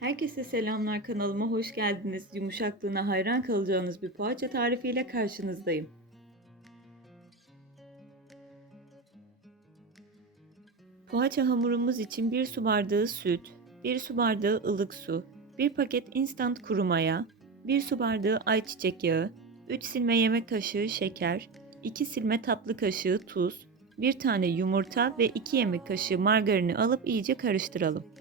Herkese selamlar kanalıma hoş geldiniz. Yumuşaklığına hayran kalacağınız bir poğaça tarifiyle karşınızdayım. Poğaça hamurumuz için 1 su bardağı süt, 1 su bardağı ılık su, 1 paket instant kuru maya, 1 su bardağı ayçiçek yağı, 3 silme yemek kaşığı şeker, 2 silme tatlı kaşığı tuz, 1 tane yumurta ve 2 yemek kaşığı margarini alıp iyice karıştıralım.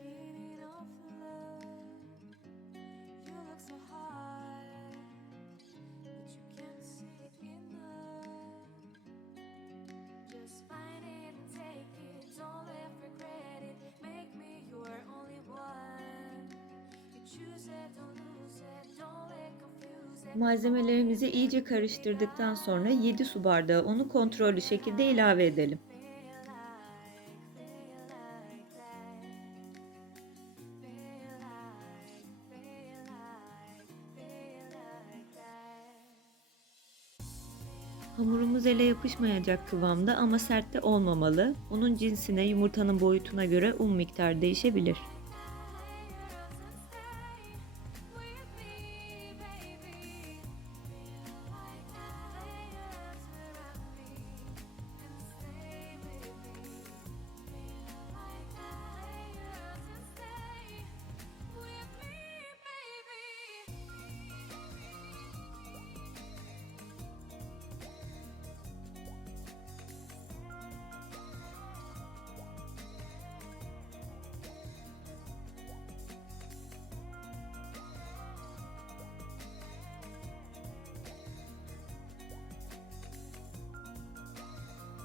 Malzemelerimizi iyice karıştırdıktan sonra 7 su bardağı unu kontrollü şekilde ilave edelim. Hamurumuz ele yapışmayacak kıvamda ama sert de olmamalı. Unun cinsine, yumurtanın boyutuna göre un miktarı değişebilir.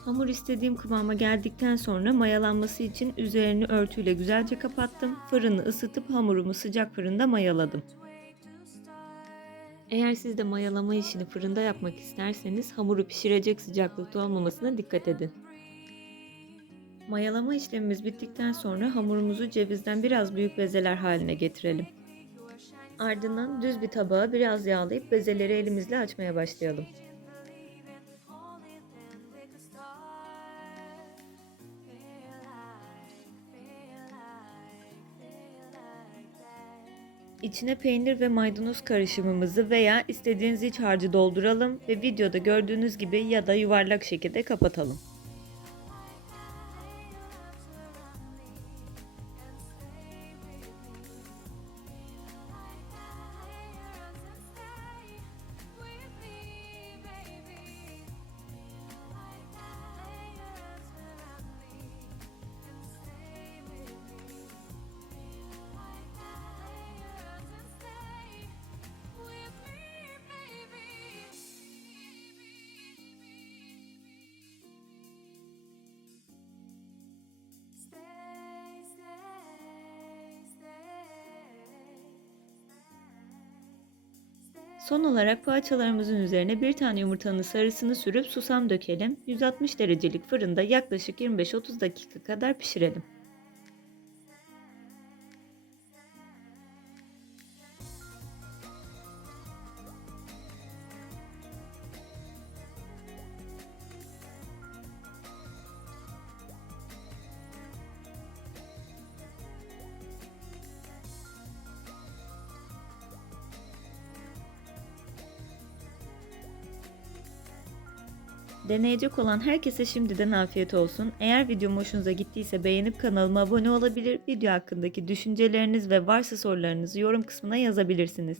Hamur istediğim kıvama geldikten sonra mayalanması için üzerini örtüyle güzelce kapattım. Fırını ısıtıp hamurumu sıcak fırında mayaladım. Eğer siz de mayalama işini fırında yapmak isterseniz hamuru pişirecek sıcaklıkta olmamasına dikkat edin. Mayalama işlemimiz bittikten sonra hamurumuzu cevizden biraz büyük bezeler haline getirelim. Ardından düz bir tabağa biraz yağlayıp bezeleri elimizle açmaya başlayalım. İçine peynir ve maydanoz karışımımızı veya istediğiniz iç harcı dolduralım ve videoda gördüğünüz gibi ya da yuvarlak şekilde kapatalım. Son olarak poğaçalarımızın üzerine bir tane yumurtanın sarısını sürüp susam dökelim. 160 derecelik fırında yaklaşık 25-30 dakika kadar pişirelim. Deneyecek olan herkese şimdiden afiyet olsun. Eğer videom hoşunuza gittiyse beğenip kanalıma abone olabilir, video hakkındaki düşünceleriniz ve varsa sorularınızı yorum kısmına yazabilirsiniz.